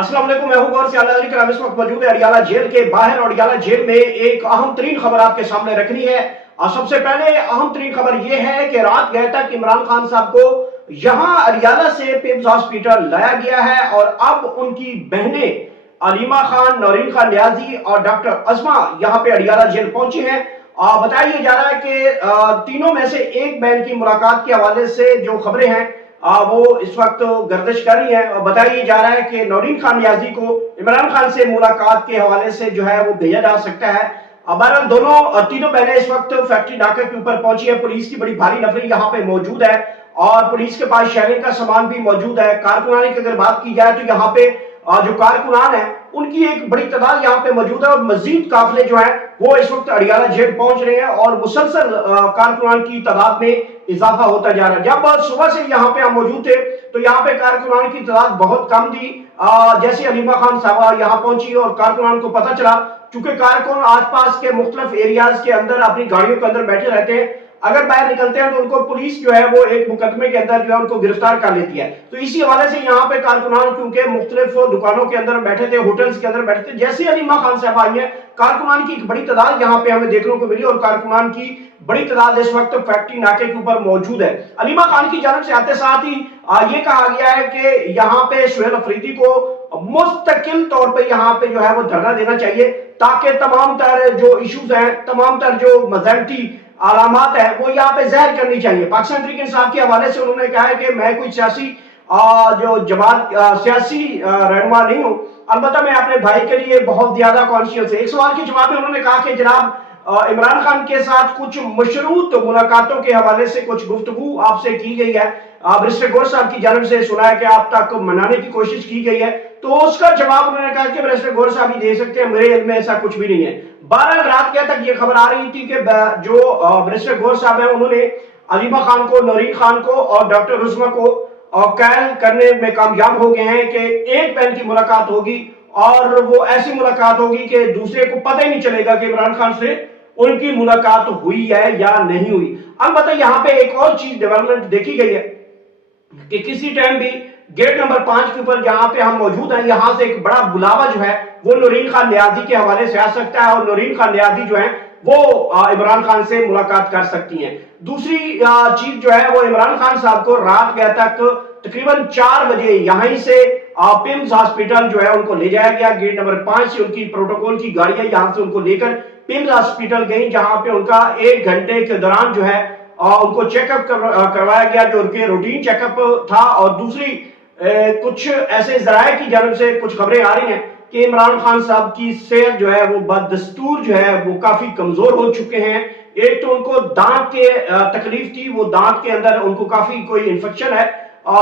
अस्सलाम वालेकुम, मैं हूं गौर सियाल कराम। इस वक्त मौजूद है अडियाला जेल के बाहर। अडियाला जेल में एक अहम तरीन खबर आपके सामने रखनी है। सबसे पहले अहम तरीन खबर यह है कि रात गए तक इमरान खान साहब को यहां अडियाला से पिम्स हॉस्पिटल लाया गया है और अब उनकी बहनें अलीमा खान, नौरीन खान नियाजी और डॉक्टर अजमा यहां पे अडियाला जेल पहुंची हैं। बताया जा रहा है कि तीनों में से एक बहन की मुलाकात के हवाले से जो खबरें हैं वो इस वक्त गर्दिश कर रही है। और बताया जा रहा है कि नौरीन खान नियाजी को इमरान खान से मुलाकात के हवाले से जो है वो भेजा जा सकता है। बहरहाल दोनों तीनों बहनें इस वक्त फैक्ट्री नाके के ऊपर पहुंची है। पुलिस की बड़ी भारी नफरी यहाँ पे मौजूद है और पुलिस के पास शहरिंग का सामान भी मौजूद है। कारकुनानी की अगर बात की जाए तो यहाँ पे जो कारकुनान है उनकी एक बड़ी तादाद यहाँ पे मौजूद है और मजीद काफिले जो है वो इस वक्त अडियाला जेल पहुंच रहे हैं और मुसलसल कारकुनान की तादाद में इजाफा होता जा रहा है। जब सुबह से यहाँ पे हम मौजूद थे तो यहाँ पे कारकुनान की तादाद बहुत कम थी। जैसे अलीमा खान साहबा यहाँ पहुंची और कारकुनान को पता चला, चूंकि कारकुन आसपास के मुख्तलिफ एरियाज के अंदर अपनी गाड़ियों के अंदर बैठे रहते हैं, अगर बाहर निकलते हैं तो उनको पुलिस जो है वो एक मुकदमे के अंदर जो है उनको गिरफ्तार कर लेती है। तो इसी हवाले से यहाँ पे कारकुनान क्योंकि मुख्तलिफ दुकानों के अंदर बैठे थे, होटल्स के अंदर बैठे थे, जैसे अलीमा खान साहब आई है कारकुनान की एक बड़ी तादाद यहाँ पे हमें देखने को मिली और कारकुनान की बड़ी तादाद इस वक्त फैक्ट्री नाके के ऊपर मौजूद है। अलीमा खान की जानब से आते साथ ही ये कहा गया है कि यहाँ पे शुएब अफरीदी को मुस्तकिल तौर पे यहाँ पे जो है वो धरना देना चाहिए ताकि तमाम तर जो इश्यूज हैं, तमाम तर जो मजहबी अलामत है वो यहाँ पे ज़ाहिर करनी चाहिए। पाकिस्तान तहरीक इंसाफ के हवाले से उन्होंने कहा है कि मैं कोई सियासी जो जमात सियासी रहनुमा नहीं हूँ, अलबत्ता मैं अपने भाई के लिए बहुत ज्यादा कॉन्शियस है। एक सवाल के जवाब में उन्होंने कहा कि जनाब इमरान खान के साथ कुछ मशरूत मुलाकातों के हवाले से कुछ गुफ्तगू आपसे की गई है, बैरिस्टर गौर साहब की जानब से सुना है कि आप तक मनाने की कोशिश की गई है, तो उसका जवाब उन्होंने कहा कि बैरिस्टर गौर साहब ही दे सकते हैं, मेरे इल्म में ऐसा कुछ भी नहीं है। 12 रात क्या तक ये खबर आ रही थी कि जो बैरिस्टर गौर साहब है उन्होंने अलीमा खान को, नौरीन खान को और डॉक्टर उस्मा को कैल करने में कामयाब हो गए हैं कि एक बहन की मुलाकात होगी और वो ऐसी मुलाकात होगी कि दूसरे को पता ही नहीं चलेगा कि इमरान खान से उनकी मुलाकात हुई है या नहीं हुई। अलबत्ता यहाँ पे एक और चीज डेवलपमेंट देखी गई है कि किसी टाइम भी गेट नंबर 5 के ऊपर जहां पे हम मौजूद हैं, यहां से एक बड़ा बुलावा जो है वो नौरीन खान नियाजी के हवाले से आ सकता है और नौरीन खान नियाजी जो है वो इमरान खान से मुलाकात कर सकती हैं। दूसरी चीज जो है वो इमरान खान साहब को रात गया तक तकरीबन 4 बजे यहीं से पिम्स हॉस्पिटल जो है उनको ले जाया गया। गेट नंबर 5 से उनकी प्रोटोकॉल की गाड़ियां यहां से उनको लेकर पिम्स हॉस्पिटल गई, जहां पे उनका 1 घंटे के दौरान जो है उनको चेकअप करवाया गया जो उनके रूटीन चेकअप था। और दूसरी कुछ ऐसे जराये की जानब से कुछ खबरें आ रही हैं कि इमरान खान साहब की सेहत जो है वो बदस्तूर जो है वो काफी कमजोर हो चुके हैं। एक तो उनको दांत के तकलीफ थी, वो दांत के अंदर उनको काफी कोई इन्फेक्शन है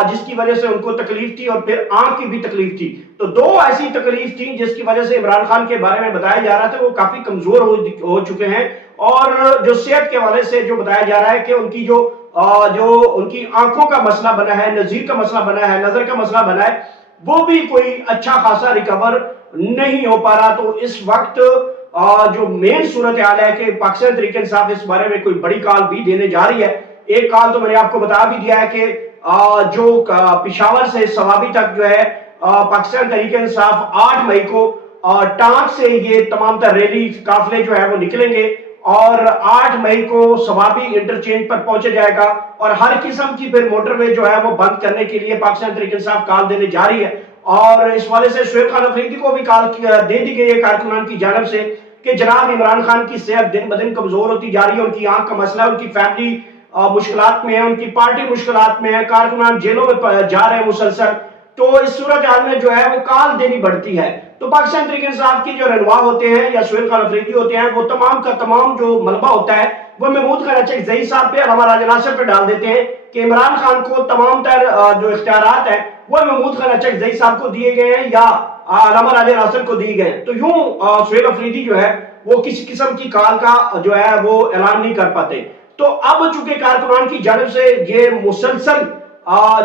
जिसकी वजह से उनको तकलीफ थी और फिर आंख की भी तकलीफ थी। तो 2 ऐसी तकलीफ थी जिसकी वजह से इमरान खान के बारे में बताया जा रहा था वो काफी कमजोर हो चुके हैं। और जो सेहत के हवाले से जो बताया जा रहा है कि उनकी जो उनकी आंखों का मसला बना है, नजीर का मसला बना है, नजर का मसला बना है, वो भी कोई अच्छा खासा रिकवर नहीं हो पा रहा। तो इस वक्त जो मेन सूरत हाल है कि पाकिस्तान तहरीक इंसाफ इस बारे में कोई बड़ी कॉल भी देने जा रही है। एक कॉल तो मैंने आपको बता भी दिया है कि जो पिशावर से सवाबी तक जो है पाकिस्तान तहरीक इंसाफ 8 मई को टांक से ये तमाम तर रैली काफिले जो है वो निकलेंगे और 8 मई को सवाबी इंटरचेंज पर पहुंचा जाएगा और हर किस्म की फिर मोटरवे जो है वो बंद करने के लिए पाकिस्तान तहरीक इंसाफ कॉल देने जा रही है। और इस वाले से शुएब खान अफरीदी को भी कॉल दे दी गई है कारकुनान की जानब से कि जनाब इमरान खान की सेहत दिन ब दिन कमजोर होती जा रही है, उनकी आंख का मसला है, उनकी फैमिली मुश्किलात में है, उनकी पार्टी मुश्किलात में है, कारकुनान जेलों में जा रहे हैं मुसलसल। तो इस सूरत हाल में जो है वो कॉल देनी बढ़ती है। तो पाकिस्तान तहरीक इंसाफ की जो रहनुमा होते हैं या शुएब खान अफरीदी होते हैं वो तमाम का तमाम जो मलबा होता है वो महमूद खान जही साहब पे, अलामा राजा नासिर पे डाल देते हैं कि इमरान खान को तमाम तर जो इख्तियारात हैं वो महमूद खान जही साहब को दिए गए हैं या अलामा राजा नासिर को दिए गए। तो यूं शुएब अफरीदी जो है वो किसी किस्म की कॉल का जो है वो ऐलान नहीं कर पाते। तो अब चूंकि कारकुनान की जानब से ये मुसलसल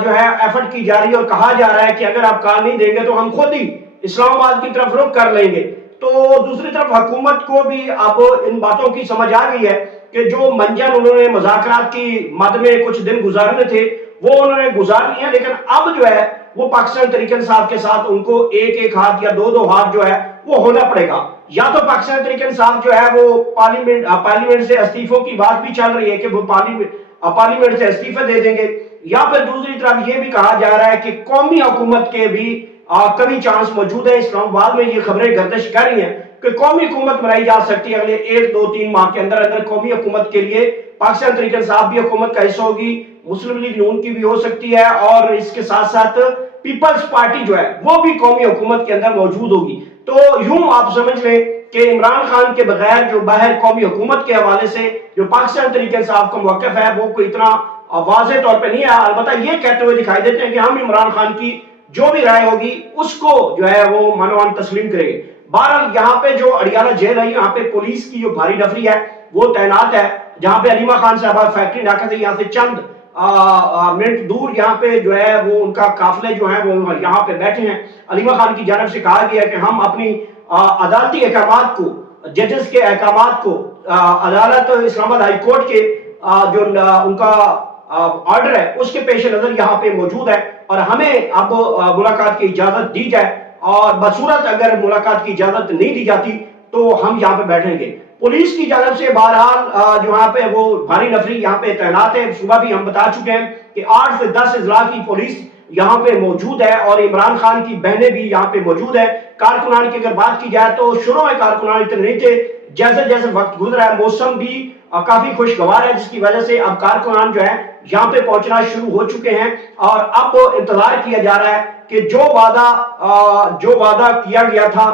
जो है एफर्ट की जा रही है और कहा जा रहा है कि अगर आप कॉल नहीं देंगे तो हम खुद ही इस्लामाबाद की तरफ रुख कर लेंगे। तो दूसरी तरफ हुकूमत को भी अब इन बातों की समझ आ गई है कि जो मंजन उन्होंने मुज़ाकरात की मद में कुछ दिन गुजारने थे वो उन्होंने गुजार लिए, लेकिन अब जो है وہ پاکستان تحریک انصاف کے ساتھ ان کو ایک ایک ہاتھ یا دو دو ہاتھ جو ہے وہ ہونا پڑے گا. یا تو پاکستان تحریک انصاف جو ہے وہ پارلیمنٹ سے استعفوں کی بات بھی چل رہی ہے کہ وہ پارلیمنٹ سے استعفے دے دیں گے, یا پھر دوسری طرف یہ بھی کہا جا رہا ہے کہ قومی حکومت کے بھی کبھی چانس موجود ہے. اسلام آباد میں یہ خبریں گردش کر رہی ہیں کہ قومی حکومت بنائی جا سکتی ہے اگلے 1-2-3 ماہ کے اندر. قومی حکومت کے لیے پاکستان تحریک انصاف بھی حکومت کا حصہ ہوگی, مسلم لیگ نون کی بھی ہو سکتی ہے, اور اس کے ساتھ ساتھ پیپلز پارٹی جو ہے وہ بھی قومی حکومت کے اندر موجود ہوگی. تو یوں آپ سمجھ لیں کہ عمران خان کے بغیر جو باہر قومی حکومت کے حوالے سے جو پاکستان تحریک انصاف کا موقف ہے وہ کوئی اتنا واضح طور پہ نہیں ہے. البتہ یہ کہتے ہوئے دکھائی دیتے ہیں کہ ہم عمران خان کی جو بھی رائے ہوگی اس کو جو ہے وہ منوان تسلیم کرے گے. بہرحال یہاں پہ جو اڈیالہ جیل ہے, یہاں پہ پولیس کی جو بھاری نفری ہے وہ تعینات ہے. جہاں پہ علیمہ خان صاحبہ فیکٹری ناکہ سے یہاں سے چند منٹ دور یہاں پہ جو ہے وہ ان کا قافلے جو ہیں وہ یہاں پہ بیٹھے ہیں. علیمہ خان کی جانب سے کہا گیا کہ ہم اپنی عدالتی احکامات کو, ججز کے احکامات کو, عدالت اسلام آباد ہائی کورٹ کے جو ان کا آرڈر ہے اس کے پیش نظر یہاں پہ موجود ہے, اور ہمیں اب ملاقات کی اجازت دی جائے, اور بصورت اگر ملاقات کی اجازت نہیں دی جاتی تو ہم یہاں پہ بیٹھیں گے. پولیس کی جانب سے بہرحال جو یہاں پہ وہ بھاری نفری یہاں پہ تعینات ہے. صبح بھی ہم بتا چکے ہیں کہ 8 سے 10 اضلاع کی پولیس یہاں پہ موجود ہے, اور عمران خان کی بہنیں بھی یہاں پہ موجود ہے. کارکنان کی اگر بات کی جائے تو شروع میں کارکنان اتنے نہیں تھے, جیسے جیسے وقت گزرا ہے موسم بھی کافی خوشگوار ہے, جس کی وجہ سے اب کارکنان جو ہے یہاں پہ پہنچنا شروع ہو چکے ہیں, اور اب انتظار کیا جا رہا ہے کہ جو وعدہ کیا گیا تھا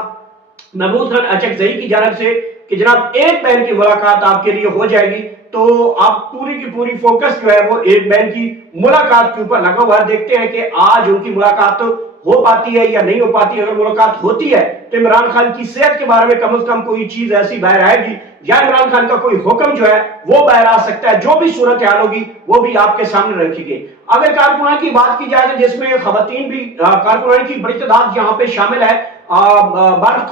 محمود خان اچکزئی کی جانب سے کہ جناب ایک بہن کی ملاقات آپ کے لیے ہو جائے گی, تو آپ پوری کی پوری فوکس جو ہے وہ ایک بہن کی ملاقات کے اوپر لگا ہوا ہے. دیکھتے ہیں کہ آج ان کی ملاقات ہو پاتی ہے یا نہیں ہو پاتی. اگر ملاقات ہوتی ہے تو عمران خان کی صحت کے بارے میں کم از کم کوئی چیز ایسی باہر آئے گی, یا عمران خان کا کوئی حکم جو ہے وہ باہر آ سکتا ہے. جو بھی صورتحال ہوگی وہ بھی آپ کے سامنے رکھی گئی. اگر کارکنان کی بات کی جائے جس میں خواتین بھی کارکنان کی بڑی تعداد یہاں پہ شامل ہے, برف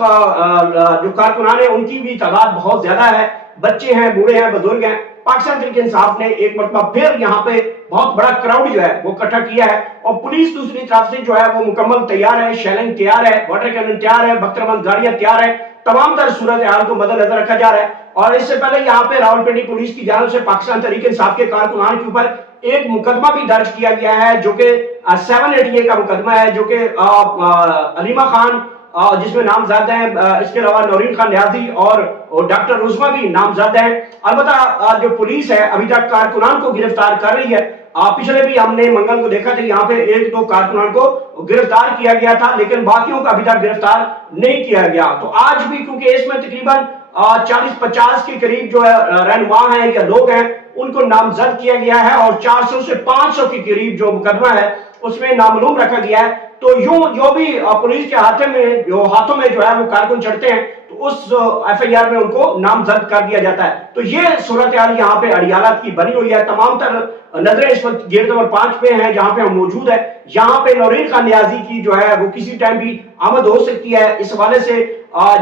جو کارکنان ہیں ان کی بھی تعداد بہت زیادہ ہے, بچے ہیں, بوڑھے ہیں, بزرگ ہیں. پاکستان تحریک انصاف نے ایک مرتبہ پھر یہاں پہ بہت بڑا کراؤڈ جو ہے وہ اکٹھا کیا ہے, اور پولیس دوسری طرف سے جو ہے وہ مکمل تیار ہے, شیلنگ تیار ہے, واٹر کینن تیار ہے, بختربند گاڑیاں تیار ہے. تمام تر صورتحال کو مد نظر رکھا جا رہا ہے. اور اس سے پہلے یہاں پہ راولپنڈی پولیس کی جانب سے پاکستان تحریک انصاف کے کارکنان کے اوپر ایک مقدمہ بھی درج کیا گیا ہے, جو کہ 788 کا مقدمہ ہے, جو کہ علیمہ خان جس میں نامزد ہیں, اس کے علاوہ نورین خان نیازی اور ڈاکٹر رزما بھی نامزد ہیں. البتہ جو پولیس ہے ابھی تک کارکنان کو گرفتار کر رہی ہے. پچھلے بھی ہم نے منگل کو دیکھا تھا یہاں پہ 1-2 کارکنان کو گرفتار کیا گیا تھا, لیکن باقیوں کو ابھی تک گرفتار نہیں کیا گیا. تو آج بھی کیونکہ اس میں تقریباً 40-50 کے قریب جو ہے رہنما ہیں یا لوگ ہیں ان کو نامزد کیا گیا ہے, اور 400 سے 500 کے قریب جو مقدمہ ہے اس میں نامعلوم رکھا گیا ہے. تو یوں جو بھی پولیس کے ہاتھوں میں جو ہے وہ کارکن چڑھتے ہیں تو اس ایف آئی آر میں ان کو نامزد کر دیا جاتا ہے. تو یہ صورتحال یہاں پہ اڈیالہ کی بنی ہوئی ہے. تمام تر نظریں اس وقت گیٹ نمبر 5 پہ ہیں جہاں پہ ہم موجود ہیں. یہاں پہ نورین خان نیازی کی جو ہے وہ کسی ٹائم بھی آمد ہو سکتی ہے. اس حوالے سے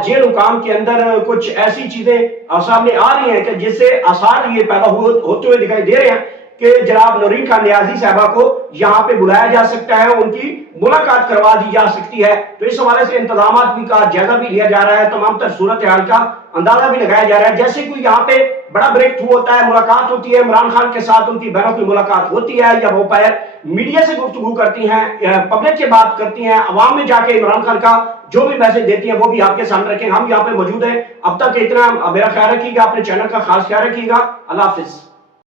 جیل حکام کے اندر کچھ ایسی چیزیں سامنے آ رہی ہیں کہ جس سے آثار یہ پیدا ہوتے ہوئے دکھائی دے رہے ہیں کہ جناب نورین خان نیازی صاحبہ کو یہاں پہ بلایا جا سکتا ہے, ان کی ملاقات کروا دی جا سکتی ہے. تو اس حوالے سے انتظامات بھی کا جائزہ بھی لیا جا رہا ہے, تمام تر صورتحال کا اندازہ بھی لگایا جا رہا ہے. جیسے کوئی یہاں پہ بڑا بریک تھرو ہوتا ہے, ملاقات ہوتی ہے, عمران خان کے ساتھ ان کی بہنوں کی ملاقات ہوتی ہے, یا وہ میڈیا سے گفتگو کرتی ہیں, پبلک سے بات کرتی ہیں, عوام میں جا کے عمران خان کا جو بھی میسج دیتی ہیں وہ بھی آپ کے سامنے رکھیں. ہم یہاں پہ موجود ہیں. اب تک اتنا میرا خیال رکھیے گا, اپنے چینل کا خاص خیال رکھیے گا. اللہ حافظ.